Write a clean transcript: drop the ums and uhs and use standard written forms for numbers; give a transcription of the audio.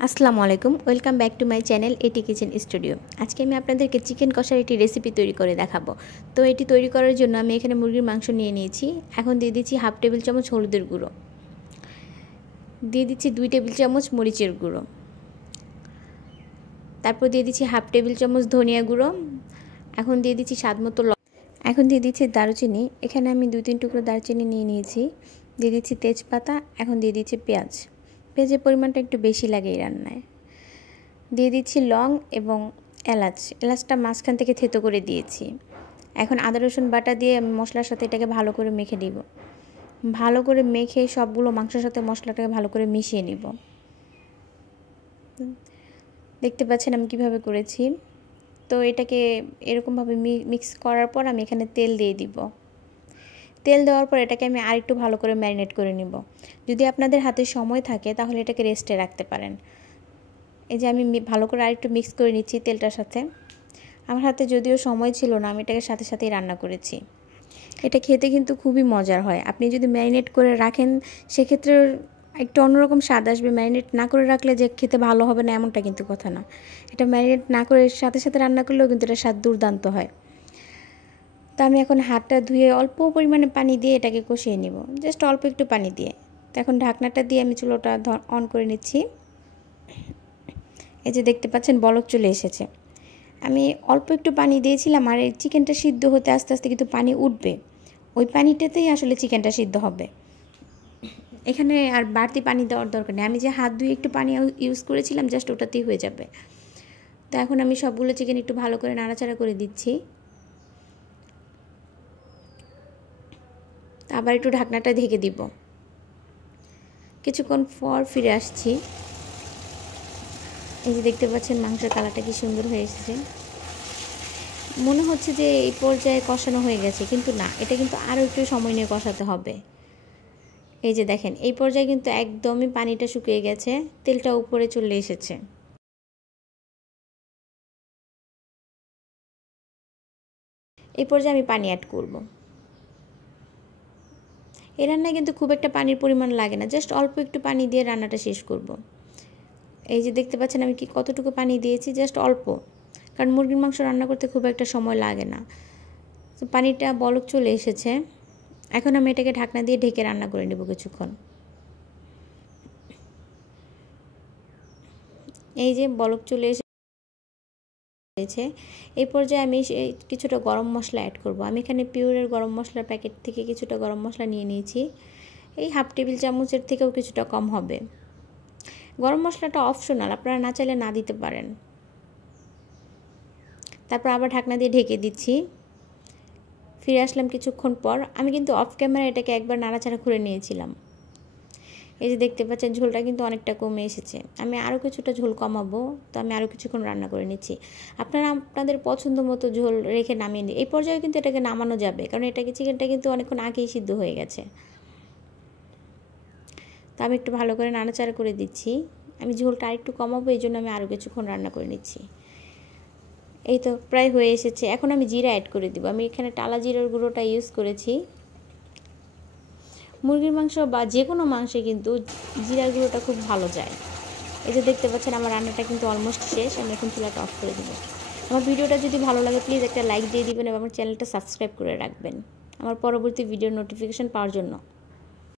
আসসালামু আলাইকুম, welcome back to my channel এটি কিচেন স্টুডিও। আজকে আমি আপনাদেরকে চিকেন কষার একটি রেসিপি তৈরি করে দেখাবো। তো এটি তৈরি করার জন্য আমি এখানে মুরগির মাংস নিয়ে নিয়েছি। এখন দিয়ে দিচ্ছি হাফ টেবিল চামচ হলুদের গুঁড়ো, দিয়ে দিচ্ছি 2 টেবিল চামচ মরিচের গুঁড়ো, তারপর দিয়ে দিচ্ছি হাফ টেবিল চামচ ধনিয়া গুঁড়ো। এখন দিয়ে দিচ্ছি স্বাদ মতো এখন দিয়ে দিচ্ছি দারুচিনি। এখানে আমি 2-3 টুকরো দারচিনি নিয়ে নিয়েছি। দিয়ে দিচ্ছি তেজপাতা। এখন দিয়ে দিচ্ছি পেঁয়াজ। পেঁয়াজের পরিমাণটা একটু বেশি লাগে এই রান্নায়। দিয়ে দিচ্ছি লং এবং এলাচটা মাঝখান থেকে থেতো করে দিয়েছি। এখন আদা রসুন বাটা দিয়ে মশলার সাথে এটাকে ভালো করে মেখে নিব। ভালো করে মেখে সবগুলো মাংসের সাথে মশলাটাকে ভালো করে মিশিয়ে নিব। দেখতে পাচ্ছেন আমি কিভাবে করেছি। তো এটাকে এরকমভাবে মিক্স করার পর আমি এখানে তেল দিয়ে দিব। তেল দেওয়ার পর এটাকে আমি আরেকটু ভালো করে ম্যারিনেট করে নিব। যদি আপনাদের হাতে সময় থাকে তাহলে এটাকে রেস্টে রাখতে পারেন। এই যে আমি ভালো করে আরেকটু মিক্স করে নিচ্ছি তেলটার সাথে। আমার হাতে যদিও সময় ছিল না, আমি এটাকে সাথে সাথেই রান্না করেছি। এটা খেতে কিন্তু খুবই মজার হয়। আপনি যদি ম্যারিনেট করে রাখেন সেক্ষেত্রে একটু অন্যরকম স্বাদ আসবে। ম্যারিনেট না করে রাখলে যে খেতে ভালো হবে না এমনটা কিন্তু কথা না। এটা ম্যারিনেট না করে সাথে সাথে রান্না করলেও কিন্তু এটা স্বাদ দুর্দান্ত হয়। তো আমি এখন হাতটা ধুয়ে অল্প পরিমাণে পানি দিয়ে এটাকে কষিয়ে নিব, জাস্ট অল্প একটু পানি দিয়ে। তো এখন ঢাকনাটা দিয়ে আমি চুলোটা অন করে নিচ্ছি। এই যে দেখতে পাচ্ছেন বলক চলে এসেছে। আমি অল্প একটু পানি দিয়েছিলাম, আর এই চিকেনটা সিদ্ধ হতে আস্তে আস্তে কিন্তু পানি উঠবে। ওই পানিটাতেই আসলে চিকেনটা সিদ্ধ হবে। এখানে আর বাড়তি পানি দেওয়ার দরকার নেই। আমি যে হাত ধুয়ে একটু পানি ইউজ করেছিলাম জাস্ট ওটাতেই হয়ে যাবে। তো এখন আমি সবগুলো চিকেন একটু ভালো করে নাড়াচাড়া করে দিচ্ছি। আবার একটু ঢাকনাটা ঢেকে দিব। কিছুক্ষণ পর ফিরে আসছি। এই যে দেখতে পাচ্ছেন মাংসের কালারটা কি সুন্দর হয়ে এসেছে। মনে হচ্ছে যে এই পর্যায়ে কষানো হয়ে গেছে, কিন্তু না, এটা কিন্তু আরও একটু সময় নিয়ে কষাতে হবে। এই যে দেখেন এই পর্যায়ে কিন্তু একদমই পানিটা শুকিয়ে গেছে, তেলটা উপরে চলে এসেছে। এই পর্যায়ে আমি পানি অ্যাড করব। এই রান্নায় কিন্তু খুব একটা পানির পরিমাণ লাগে না, জাস্ট অল্প একটু পানি দিয়ে রান্নাটা শেষ করব। এই যে দেখতে পাচ্ছেন আমি কতটুকু পানি দিয়েছি, জাস্ট অল্প, কারণ মুরগির মাংস রান্না করতে খুব একটা সময় লাগে না। তো পানিটা বলক চলে এসেছে। এখন আমি এটাকে ঢাকনা দিয়ে ঢেকে রান্না করে নেব কিছুক্ষণ। এই যে বলক চলে এসেছে। এই পর্যায়ে আমি কিছুটা গরম মশলা অ্যাড করব। আমি এখানে পিওরের গরম মশলার প্যাকেট থেকে কিছুটা গরম মশলা নিয়ে নিয়েছি। এই হাফ টেবিল চামচের থেকেও কিছুটা কম হবে। গরম মশলাটা অপশনাল, আপনারা না চাইলে না দিতে পারেন। তারপর আবার ঢাকনা দিয়ে ঢেকে দিচ্ছি। ফিরে আসলাম কিছুক্ষণ পর। আমি কিন্তু অফ ক্যামেরা এটাকে একবার নাড়াচাড়া করে নিয়েছিলাম। এই যে দেখতে পাচ্ছেন ঝোলটা কিন্তু অনেকটা কমে এসেছে। আমি আরও কিছুটা ঝোল কমাবো, তো আমি আরও কিছুক্ষণ রান্না করে নিচ্ছি। আপনারা আপনাদের পছন্দ মতো ঝোল রেখে নামিয়ে নিন। এই পর্যায়ে কিন্তু এটাকে নামানো যাবে, কারণ চিকেনটা কিন্তু অনেকক্ষণ আগেই সিদ্ধ হয়ে গেছে। তো আমি একটু ভালো করে নাড়াচাড়া করে দিচ্ছি। আমি ঝোলটা আরেকটু কমাবো, এই জন্য আমি আরও কিছুক্ষণ রান্না করে নিচ্ছি। এই তো প্রায় হয়ে এসেছে। এখন আমি জিরা অ্যাড করে দিব। আমি এখানে টালা জিরার গুঁড়োটা ইউজ করেছি। মুরগির মাংস বা যে কোনো মাংসে কিন্তু জিরার গুঁড়োটা খুব ভালো যায়। এই যে দেখতে পাচ্ছেন আমার রান্নাটা কিন্তু অলমোস্ট শেষ। আমি এখন চুলাটা অফ করে দেব। আমার ভিডিওটা যদি ভালো লাগে প্লিজ একটা লাইক দিয়ে দিবেন এবং আমার চ্যানেলটা সাবস্ক্রাইব করে রাখবেন আমার পরবর্তী ভিডিওর নোটিফিকেশন পাওয়ার জন্য।